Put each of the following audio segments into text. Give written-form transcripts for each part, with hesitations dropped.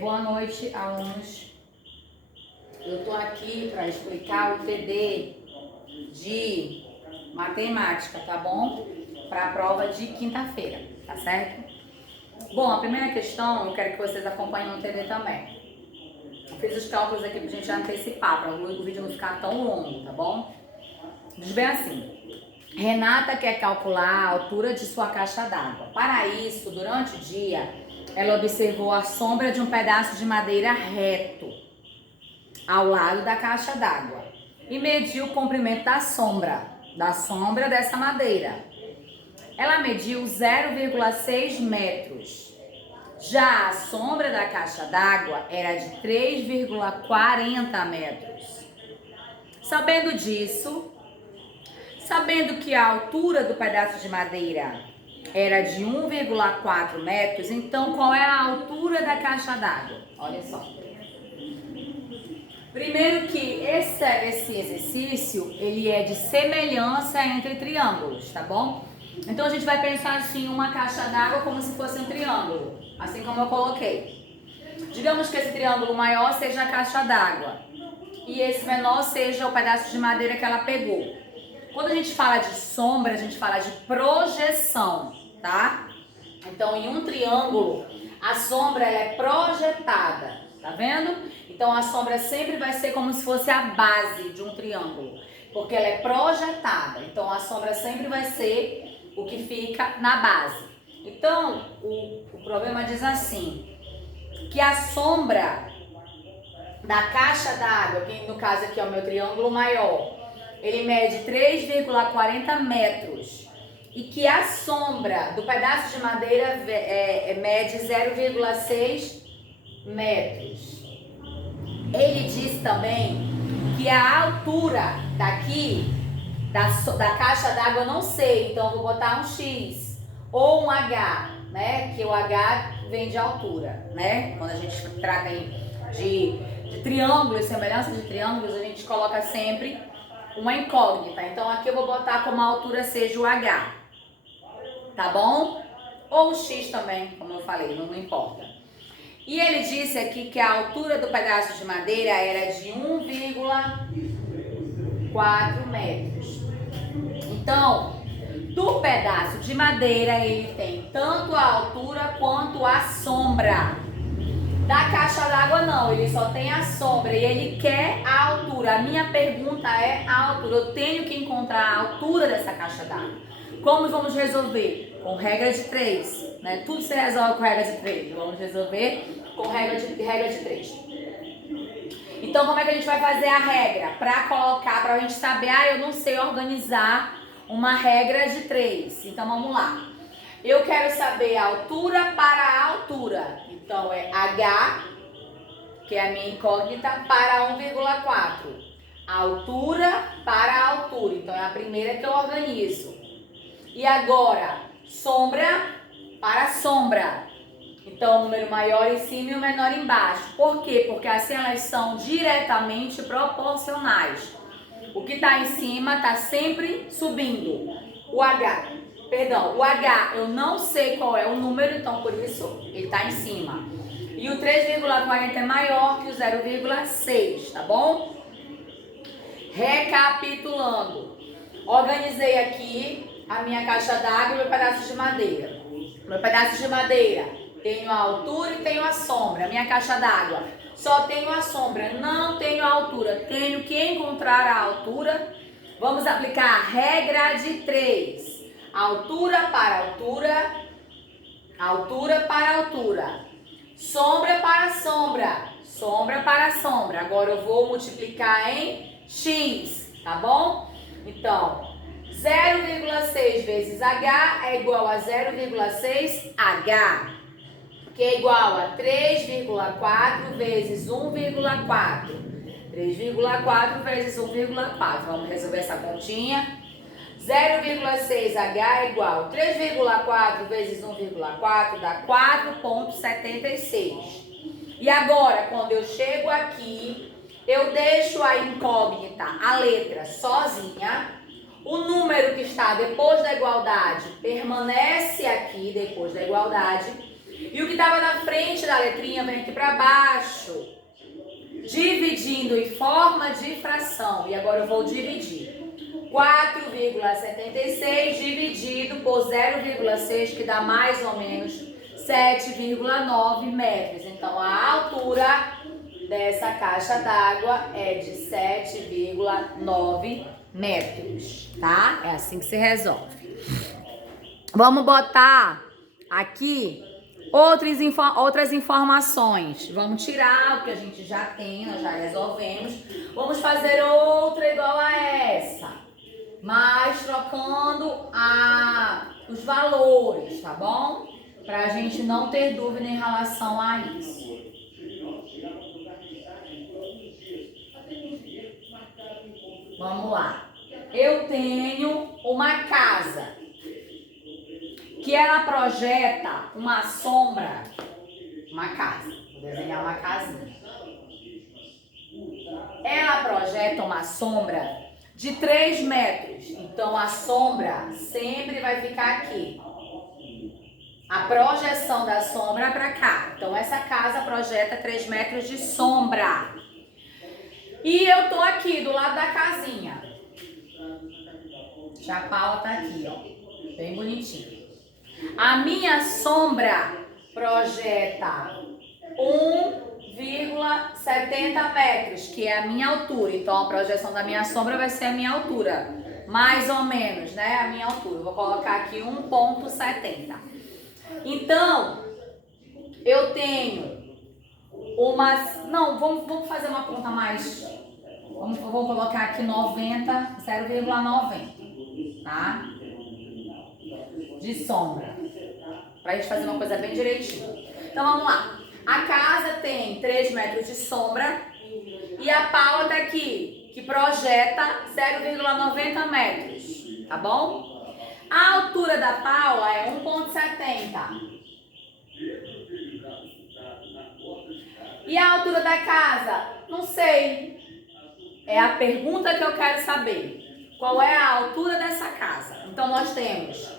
Boa noite, alunos. Eu estou aqui para explicar o TD de matemática, tá bom? Para a prova de quinta-feira, tá certo? Bom, a primeira questão eu quero que vocês acompanhem no TD também. Eu fiz os cálculos aqui pra gente antecipar, para o vídeo não ficar tão longo, tá bom? Diz bem assim: Renata quer calcular a altura de sua caixa d'água. Para isso, durante o dia, ela observou a sombra de um pedaço de madeira reto ao lado da caixa d'água e mediu o comprimento da sombra dessa madeira. Ela mediu 0,6 metros. Já a sombra da caixa d'água era de 3,40 metros. Sabendo disso, sabendo que a altura do pedaço de madeira era de 1,4 metros, então qual é a altura da caixa d'água? Olha só. Primeiro que esse exercício, ele é de semelhança entre triângulos, tá bom? Então a gente vai pensar assim, uma caixa d'água como se fosse um triângulo, assim como eu coloquei. Digamos que esse triângulo maior seja a caixa d'água e esse menor seja o pedaço de madeira que ela pegou. Quando a gente fala de sombra, a gente fala de projeção, tá? Então, em um triângulo, a sombra ela é projetada, tá vendo? Então, a sombra sempre vai ser como se fosse a base de um triângulo, porque ela é projetada. Então, a sombra sempre vai ser o que fica na base. Então, o problema diz assim, que a sombra da caixa d'água, que no caso aqui é o meu triângulo maior, ele mede 3,40 metros e que a sombra do pedaço de madeira mede 0,6 metros. Ele diz também que a altura daqui, da caixa d'água, eu não sei, então eu vou botar um X ou um H, né? Que o H vem de altura, né? Quando a gente trata de triângulos, semelhança de triângulos, a gente coloca sempre uma incógnita. Então aqui eu vou botar como a altura seja o H, tá bom? Ou o X também, como eu falei, não importa. E ele disse aqui que a altura do pedaço de madeira era de 1,4 metros. Então, do pedaço de madeira ele tem tanto a altura quanto a sombra. Da caixa d'água não, ele só tem a sombra e ele quer a altura. A minha pergunta é a altura. Eu tenho que encontrar a altura dessa caixa d'água. Como vamos resolver? Com regra de 3, né? Tudo se resolve com regra de 3. Vamos resolver com regra de 3. Então, como é que a gente vai fazer a regra? Para colocar, para a gente saber, eu não sei organizar uma regra de 3. Então, vamos lá. Eu quero saber a altura para a altura. Então, é H, que é a minha incógnita, para 1,4. Altura para a altura. Então, é a primeira que eu organizo. E agora, sombra para sombra. Então, o número maior em cima e o menor embaixo. Por quê? Porque assim elas são diretamente proporcionais. O que está em cima está sempre subindo. O H eu não sei qual é o número, então por isso ele está em cima. E o 3,40 é maior que o 0,6, tá bom? Recapitulando. Organizei aqui a minha caixa d'água e meu pedaço de madeira. Meu pedaço de madeira, tenho a altura e tenho a sombra. A minha caixa d'água, só tenho a sombra, não tenho a altura. Tenho que encontrar a altura. Vamos aplicar a regra de 3. Altura para altura, altura para altura, sombra para sombra, sombra para sombra. Agora eu vou multiplicar em X, tá bom? Então, 0,6 vezes H é igual a 0,6H, que é igual a 3,4 vezes 1,4. 3,4 vezes 1,4. Vamos resolver essa continha. 0,6H é igual a 3,4 vezes 1,4 dá 4,76. E agora, quando eu chego aqui, eu deixo a incógnita, a letra, sozinha. O número que está depois da igualdade permanece aqui depois da igualdade. E o que estava na frente da letrinha vem aqui para baixo. Dividindo em forma de fração. E agora eu vou dividir. 4,76 dividido por 0,6, que dá mais ou menos 7,9 metros. Então, a altura dessa caixa d'água é de 7,9 metros, tá? É assim que se resolve. Vamos botar aqui outras informações. Vamos tirar o que a gente já tem, nós já resolvemos. Vamos fazer outra igual a essa, mas trocando os valores, tá bom? Pra gente não ter dúvida em relação a isso. Vamos lá. Eu tenho uma casa que ela projeta uma sombra, uma casa. Vou desenhar uma casinha. Ela projeta uma sombra de 3 metros. Então, a sombra sempre vai ficar aqui. A projeção da sombra para cá. Então, essa casa projeta 3 metros de sombra. E eu tô aqui do lado da casinha. Já a Paula tá aqui, ó. Bem bonitinho. A minha sombra projeta 1,70 metros, que é a minha altura. Então, a projeção da minha sombra vai ser a minha altura. Mais ou menos, né? A minha altura. Eu vou colocar aqui 1,70. Então, eu tenho vamos fazer uma conta mais. Vou colocar aqui 90, 0,90, tá? De sombra. Pra gente fazer uma coisa bem direitinho. Então, vamos lá. A casa tem 3 metros de sombra e a Paula tá aqui, que projeta 0,90 metros, tá bom? A altura da Paula é 1,70. E a altura da casa? Não sei. É a pergunta que eu quero saber. Qual é a altura dessa casa? Então, nós temos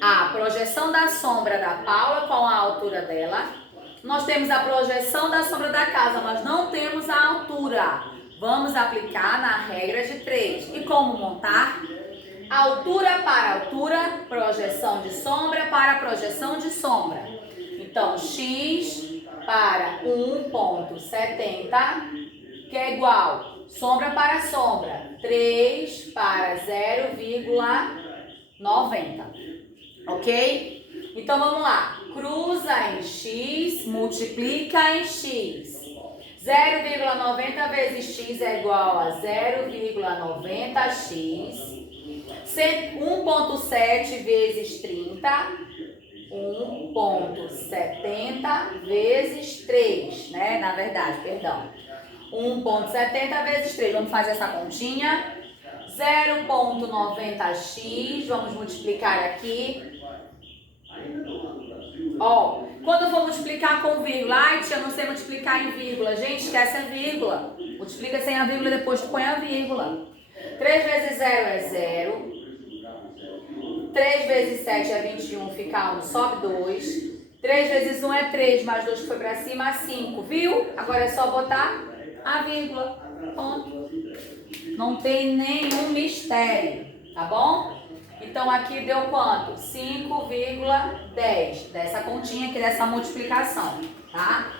a projeção da sombra da Paula, qual a altura dela. Nós temos a projeção da sombra da casa, mas não temos a altura. Vamos aplicar na regra de 3. E como montar? Altura para altura, projeção de sombra para projeção de sombra. Então, x para 1,70, que é igual sombra para sombra, 3 para 0,90. Ok? Então, vamos lá. Cruza em x, multiplica em x. 0,90 vezes x é igual a 0,90x. 1,7 vezes 30, 1,70 vezes 3, né? Na verdade, perdão. 1,70 vezes 3. Vamos fazer essa continha. 0,90x, vamos multiplicar aqui. Ó, quando eu for multiplicar com vírgula, ai, tia, eu não sei multiplicar em vírgula. Gente, esquece a vírgula. Multiplica sem a vírgula e depois tu põe a vírgula. 3 vezes 0 é 0. 3 vezes 7 é 21, fica 1, sobe 2. 3 vezes 1 é 3, mais 2 que foi pra cima, 5, viu? Agora é só botar a vírgula. Ponto. Não tem nenhum mistério, tá bom? Então, aqui deu quanto? 5,10 dessa continha aqui, dessa multiplicação, tá?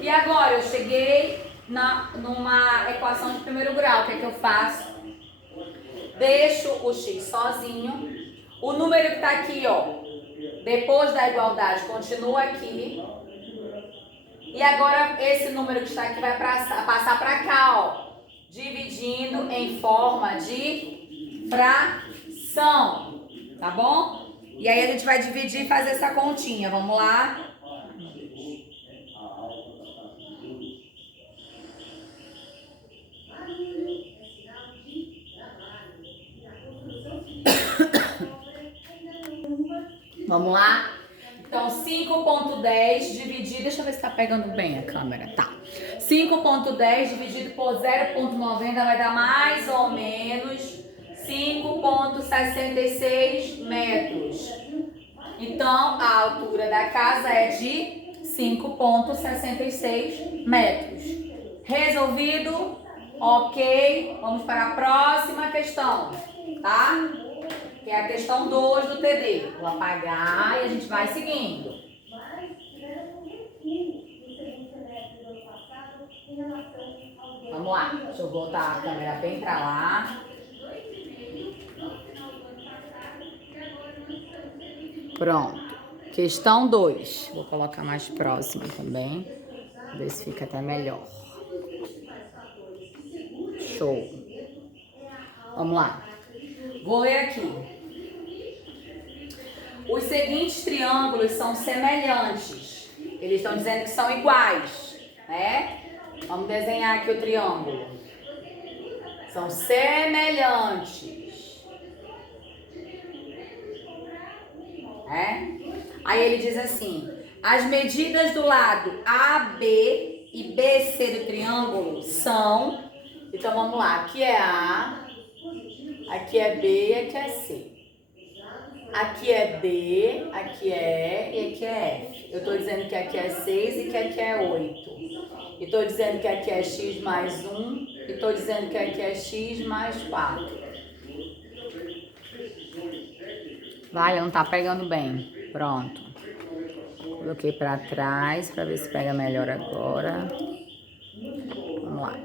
E agora, eu cheguei numa equação de primeiro grau. O que é que eu faço? Deixo o x sozinho. O número que tá aqui, ó, depois da igualdade, continua aqui. E agora, esse número que está aqui vai passar para cá, ó, dividindo em forma de fração, tá bom? E aí a gente vai dividir e fazer essa continha. Vamos lá? Vamos lá? Então, 5,10 dividido... Deixa eu ver se tá pegando bem a câmera. Tá. 5,10 dividido por 0,90 vai dar mais ou menos 5,66 metros. Então, a altura da casa é de 5,66 metros. Resolvido? Ok. Vamos para a próxima questão, tá? Que é a questão 2 do TD. Vou apagar e a gente vai seguindo. Vamos lá. Deixa eu botar a câmera bem para lá. Pronto. Questão 2. Vou colocar mais próxima também. Ver se fica até melhor. Show. Vamos lá. Vou ler aqui. Os seguintes triângulos são semelhantes. Eles estão dizendo que são iguais, né? Vamos desenhar aqui o triângulo. São semelhantes. Aí ele diz assim: as medidas do lado AB e BC do triângulo são... Então vamos lá, aqui é A, aqui é B e aqui é C. Aqui é D, aqui é E e aqui é F. Eu estou dizendo que aqui é 6 e que aqui é 8. E estou dizendo que aqui é X mais 1 e estou dizendo que aqui é X mais 4. Vai, não tá pegando bem. Pronto. Coloquei para trás para ver se pega melhor agora. Vamos lá.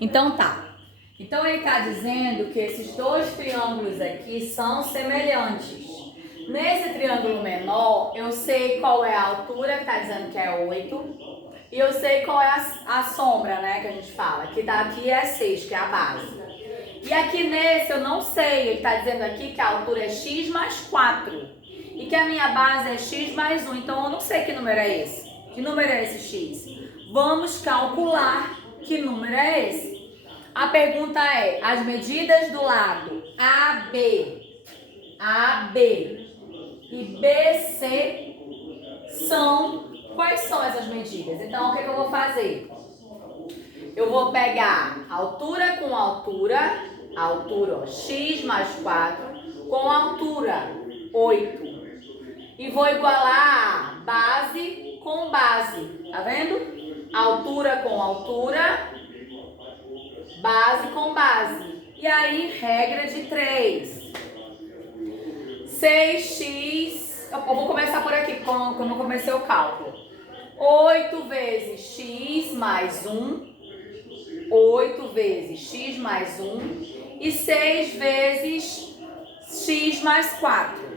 Então tá. Então ele está dizendo que esses dois triângulos aqui são semelhantes. Nesse triângulo menor, eu sei qual é a altura, que está dizendo que é 8. E eu sei qual é a sombra, né, que a gente fala. Que daqui é 6, que é a base. E aqui nesse eu não sei, ele está dizendo aqui que a altura é x mais 4. E que a minha base é x mais 1. Então eu não sei que número é esse. Que número é esse x? Vamos calcular que número é esse. A pergunta é, as medidas do lado AB e BC são... Quais são essas medidas? Então, o que eu vou fazer? Eu vou pegar altura com altura, ó, x mais 4, com altura, 8. E vou igualar base com base, tá vendo? Altura com altura, base com base. E aí, regra de 3. 6x, eu vou começar por aqui, como eu comecei o cálculo. 8 vezes x mais 1, 8 vezes x mais 1 e 6 vezes x mais 4.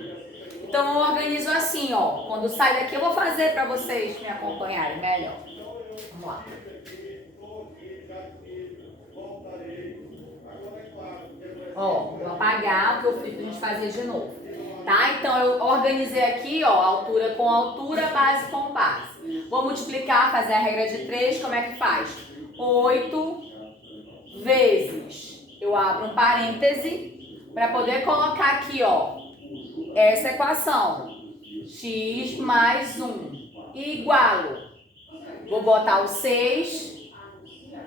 Então, eu organizo assim, ó. Quando sai daqui, eu vou fazer para vocês me acompanharem melhor. Vamos lá. Ó, vou apagar o que eu fiz pra gente fazer de novo. Tá? Então, eu organizei aqui, ó, altura com altura, base com base. Vou multiplicar, fazer a regra de 3, como é que faz? 8 vezes, eu abro um parêntese para poder colocar aqui, ó, essa equação. X mais 1 igualo. Vou botar o 6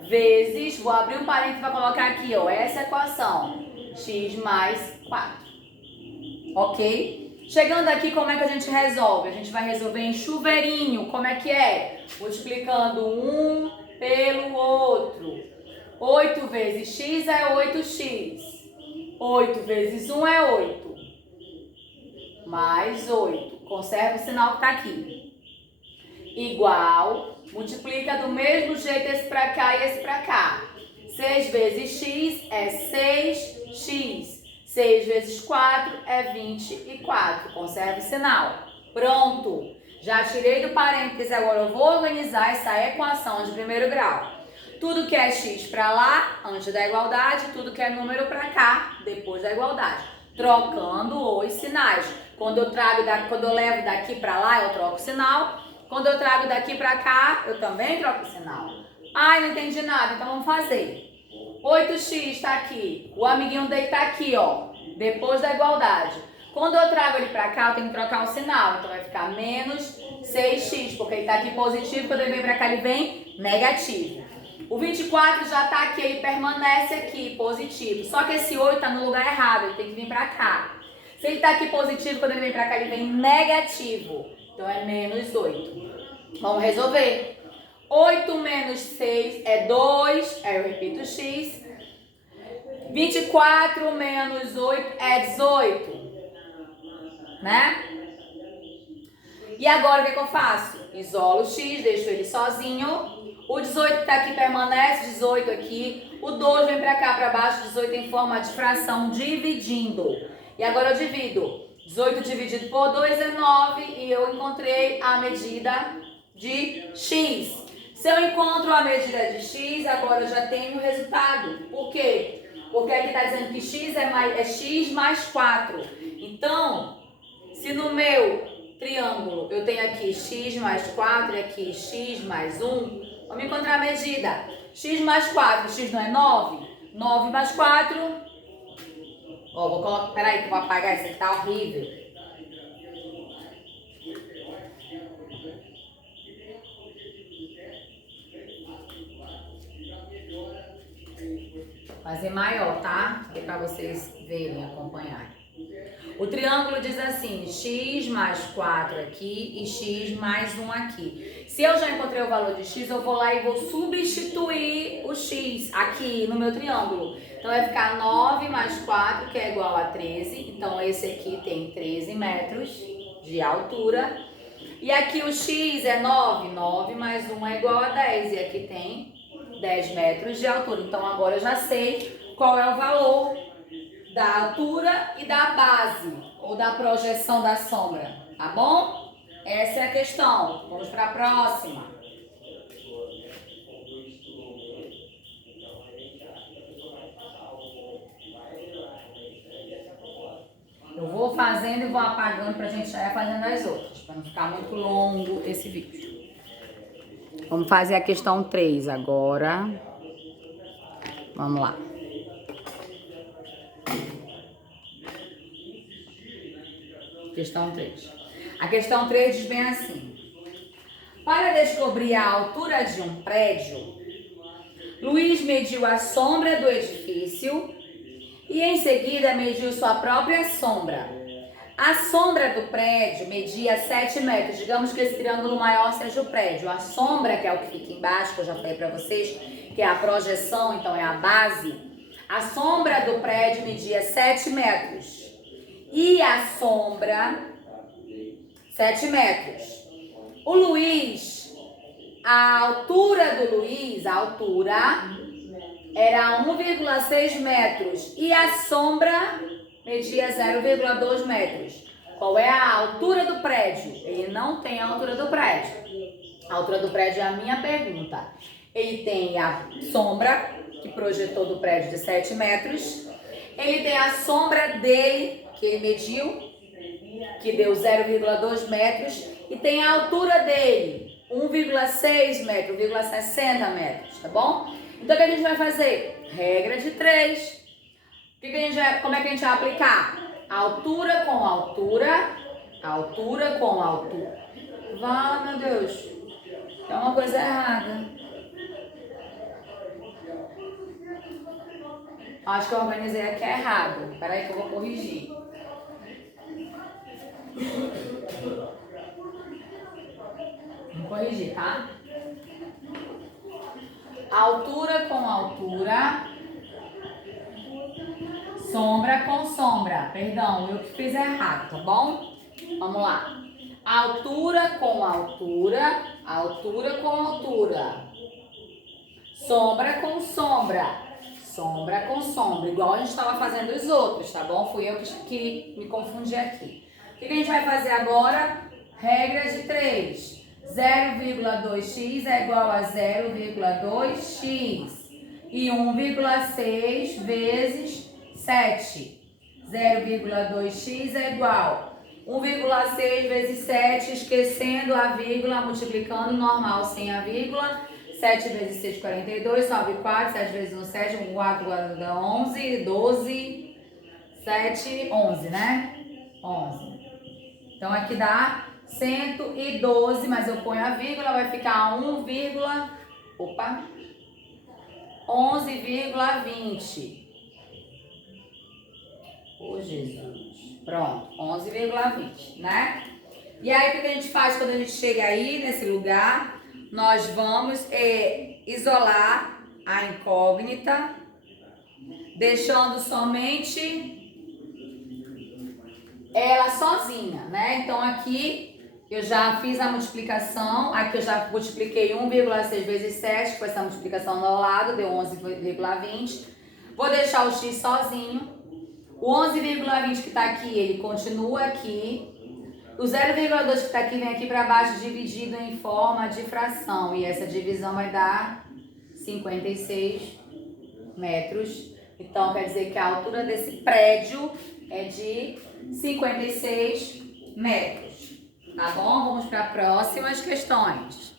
vezes, vou abrir um parêntese para colocar aqui, ó, essa equação. X mais 4. Ok? Chegando aqui, como é que a gente resolve? A gente vai resolver em chuveirinho. Como é que é? Multiplicando um pelo outro. 8 vezes x é 8x. 8 vezes 1 é 8. Mais 8. Conserva o sinal que está aqui. Igual. Multiplica do mesmo jeito esse para cá e esse para cá. 6 vezes x é 6x. 6 vezes 4 é 24. Conserve o sinal. Pronto. Já tirei do parênteses, agora eu vou organizar essa equação de primeiro grau. Tudo que é x para lá, antes da igualdade, tudo que é número para cá, depois da igualdade. Trocando os sinais. Quando eu levo daqui para lá, eu troco o sinal. Quando eu trago daqui para cá, eu também troco o sinal. Ai, não entendi nada, então vamos fazer. 8x está aqui, o amiguinho dele está aqui, ó, depois da igualdade. Quando eu trago ele para cá, eu tenho que trocar o sinal, então vai ficar menos 6x, porque ele está aqui positivo, quando ele vem para cá, ele vem negativo. O 24 já está aqui, ele permanece aqui, positivo, só que esse 8 está no lugar errado, ele tem que vir para cá. Se ele tá aqui positivo, quando ele vem pra cá, ele vem negativo. Então é menos 8. Vamos resolver. 8 menos 6 é 2. Aí eu repito x. 24 menos 8 é 18. Né? E agora o que eu faço? Isolo o x, deixo ele sozinho. O 18 que tá aqui permanece, 18 aqui. O 2 vem pra cá, pra baixo, 18 em forma de fração, dividindo. E agora eu divido. 18 dividido por 2 é 9 e eu encontrei a medida de x. Se eu encontro a medida de x, agora eu já tenho o resultado. Por quê? Porque aqui está dizendo que x é x mais 4. Então, se no meu triângulo eu tenho aqui x mais 4 e aqui x mais 1, vamos encontrar a medida. X mais 4, x não é 9? 9 mais 4. Ó, vou colocar, peraí que eu vou apagar, isso aqui tá horrível. Fazer maior, tá? É para vocês verem, acompanharem. O triângulo diz assim, x mais 4 aqui e x mais 1 aqui. Se eu já encontrei o valor de x, eu vou lá e vou substituir o x aqui no meu triângulo. Então vai ficar 9 mais 4, que é igual a 13. Então esse aqui tem 13 metros de altura. E aqui o x é 9. 9 mais 1 é igual a 10. E aqui tem 10 metros de altura. Então agora eu já sei qual é o valor da altura e da base, ou da projeção da sombra, tá bom? Essa é a questão. Vamos para a próxima. Eu vou fazendo e vou apagando para a gente já ir fazendo as outras, para não ficar muito longo esse vídeo. Vamos fazer a questão 3 agora. Vamos lá. Questão 3. A questão 3 diz bem assim. Para descobrir a altura de um prédio, Luiz mediu a sombra do edifício e em seguida mediu sua própria sombra. A sombra do prédio media 7 metros. Digamos que esse triângulo maior seja o prédio. A sombra, que é o que fica embaixo, que eu já falei para vocês, que é a projeção, então é a base. A sombra do prédio media 7 metros. E a sombra, 7 metros. O Luiz, a altura do Luiz, a altura era 1,6 metros. E a sombra media 0,2 metros. Qual é a altura do prédio? Ele não tem a altura do prédio. A altura do prédio é a minha pergunta. Ele tem a sombra, que projetou do prédio de 7 metros. Ele tem a sombra dele, que ele mediu, que deu 0,2 metros. E tem a altura dele, 1,6 metros, 1,60 metros, tá bom? Então, o que a gente vai fazer? Regra de 3. Como é que a gente vai aplicar? Altura com altura, altura com altura. Vá, meu Deus, tem uma coisa errada. Acho que eu organizei aqui errado. Peraí que eu vou corrigir. Vou corrigir, tá? Altura com altura, sombra com sombra. Perdão, eu que fiz errado, tá bom? Vamos lá. Altura com altura, altura com altura. Sombra com sombra, sombra com sombra. Igual a gente estava fazendo os outros, tá bom? Fui eu que me confundi aqui. O que a gente vai fazer agora? Regra de 3. 0,2x é igual a 0,2x. E 1,6 vezes 7. 0,2x é igual 1,6 vezes 7, esquecendo a vírgula, multiplicando normal sem a vírgula. 7 vezes 6, 42, sobe 4, 7 vezes 1, 7, 4, 11, 12, 7, 11, né? 11. Então, aqui dá 112, mas eu ponho a vírgula, vai ficar 11,20. Ô, Jesus. Pronto, 11,20, né? E aí, o que a gente faz quando a gente chega aí, nesse lugar? Nós vamos isolar a incógnita, deixando somente ela sozinha, né? Então, aqui eu já fiz a multiplicação, aqui eu já multipliquei 1,6 vezes 7, que foi essa multiplicação do lado, deu 11,20. Vou deixar o x sozinho. O 11,20 que está aqui, ele continua aqui. O 0,2 que está aqui vem aqui para baixo, dividido em forma de fração. E essa divisão vai dar 56 metros. Então, quer dizer que a altura desse prédio é de 56 metros. Tá bom? Vamos para próximas questões.